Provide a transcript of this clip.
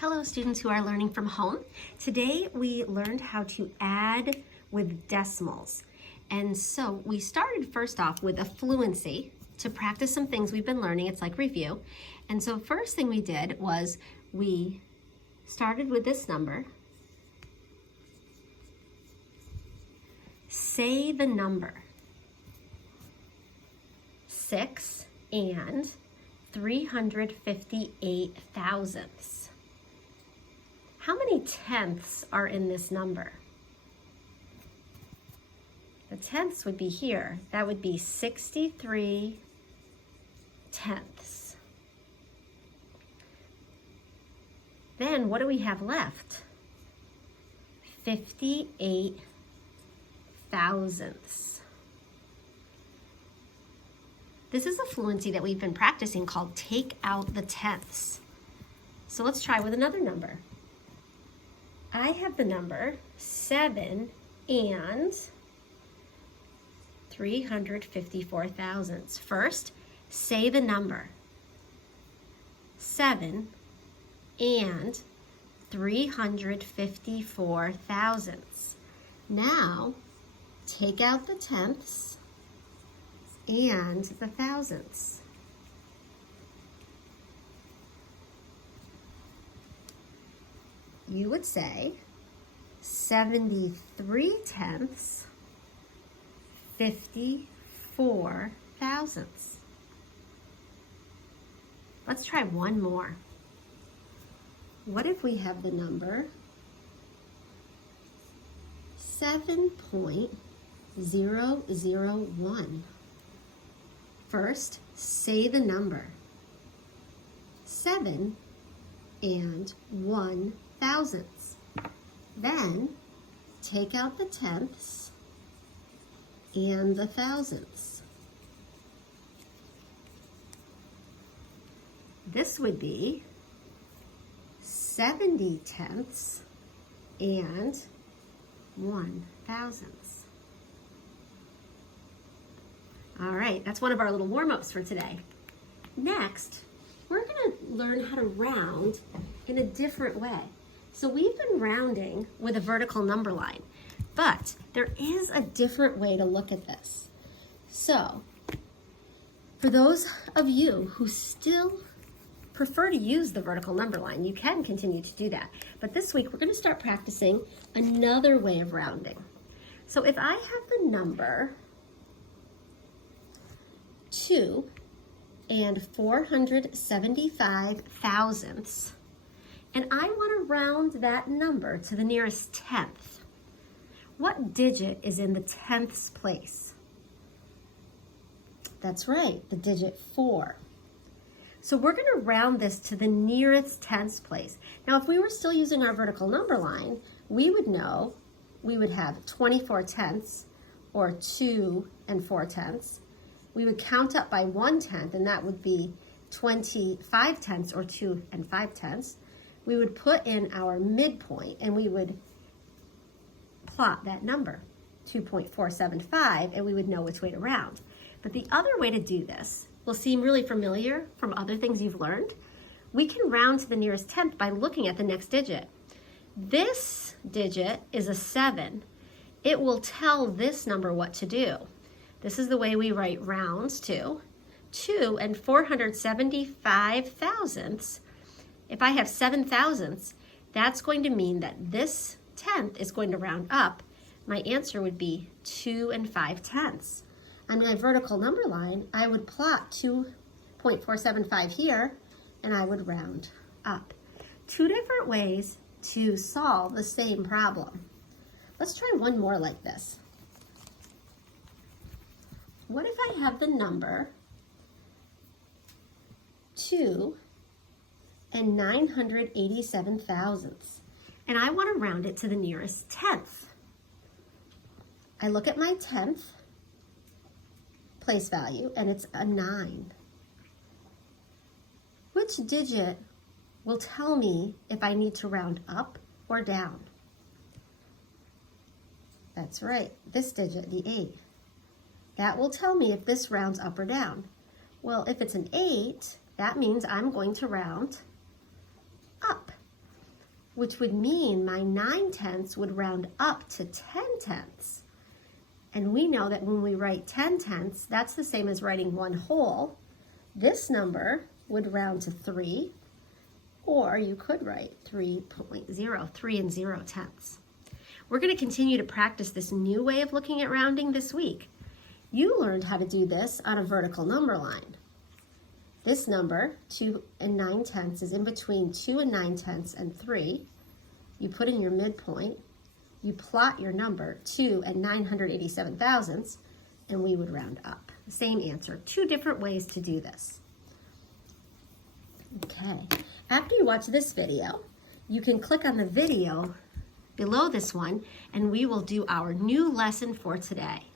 Hello students who are learning from home. Today we learned how to add with decimals. And so we started first off with a fluency to practice some things we've been learning. It's like review. And so first thing we did was we started with this number. Say the number. 6 and 358 thousandths. How many tenths are in this number? The tenths would be here. That would be 63 tenths. Then what do we have left? 58 thousandths. This is a fluency that we've been practicing called take out the tenths. So let's try with another number. I have the number 7 and 354 thousandths. First, say the number. 7 and 354 thousandths. Now, take out the tenths and the thousandths. You would say 73 tenths, 54 thousandths. Let's try one more. What if we have the number 7.001? First, say the number. 7 and 1 thousandths. Then take out the tenths and the thousandths. This would be 70 tenths and 1 thousandths. All right, that's one of our little warm-ups for today. Next, we're going to learn how to round in a different way. So we've been rounding with a vertical number line, but there is a different way to look at this. So for those of you who still prefer to use the vertical number line, you can continue to do that. But this week, we're going to start practicing another way of rounding. So if I have the number 2 and 475 thousandths, and I want to round that number to the nearest tenth, what digit is in the tenths place? That's right, the digit 4. So we're going to round this to the nearest tenths place. Now, if we were still using our vertical number line, we would know we would have 24 tenths, or 2 and 4 tenths. We would count up by 1 tenth, and that would be 25 tenths, or 2 and 5 tenths. We would put in our midpoint, and we would plot that number, 2.475, and we would know which way to round. But the other way to do this will seem really familiar from other things you've learned. We can round to the nearest tenth by looking at the next digit. This digit is a 7. It will tell this number what to do. This is the way we write rounds to. 2 and 475 thousandths. If I have 7 thousandths, that's going to mean that this tenth is going to round up. My answer would be 2 and 5 tenths. On my vertical number line, I would plot 2.475 here, and I would round up. Two different ways to solve the same problem. Let's try one more like this. What if I have the number 2 and 987 thousandths, and I want to round it to the nearest tenth? I look at my tenth place value, and it's a 9. Which digit will tell me if I need to round up or down? That's right, this digit, the 8. That will tell me if this rounds up or down. Well, if it's an 8, that means I'm going to round up. which would mean my 9/10 would round up to 10/10. And we know that when we write 10/10, that's the same as writing 1 whole. This number would round to 3, or you could write 3.0, 3 and 0/10. We're going to continue to practice this new way of looking at rounding this week. You learned how to do this on a vertical number line. This number, 2 and 9/10, is in between 2 and 9/10 and 3. You put in your midpoint, you plot your number, 2 and 987 thousandths, and we would round up. Same answer, 2 different ways to do this. Okay, after you watch this video, you can click on the video below this one, and we will do our new lesson for today.